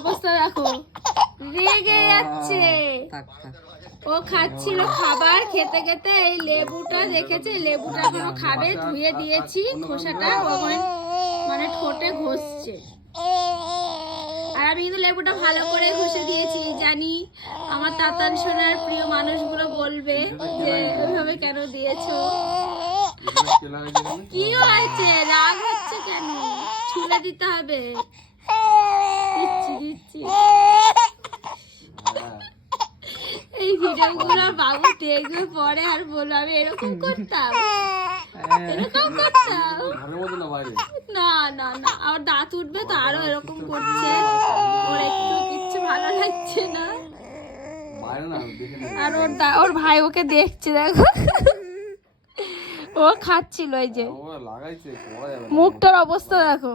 অবস্থা দেখো, রেগে যাচ্ছে। ও খাচ্ছিল খাবার, খেতে খেতে এই লেবুটা দেখেছে, লেবুটা এখনো খাবে, ধুয়ে দিয়েছি খোসাটা, ওখানে মানে ঠোঁটে ঘষছে। আর আমি কিন্তু লেবুটা ভালো করে ঘষে দিয়েছি, জানি আমার তাতান সোনার প্রিয় মানুষগুলো বলবে যে ওইভাবে কেন দিয়েছো। কি হয়েছে, রাগ হচ্ছে কেন? ছুলে দিতে হবে। দিচ্ছি দিচ্ছি। এই ভিডিওগুলো বাবু দেখবে পরে আর বলবো আমি এরকম করতাম, এরকম করতাম। না না না, আমার দাঁত উঠবে তো আরো এরকম করছে। ওর একটু কিচ্ছু ভালো লাগছে না। আর ওর ভাই ওকে দেখছে, দেখো ও খাচ্ছিল, এই যে মুখটার অবস্থা দেখো।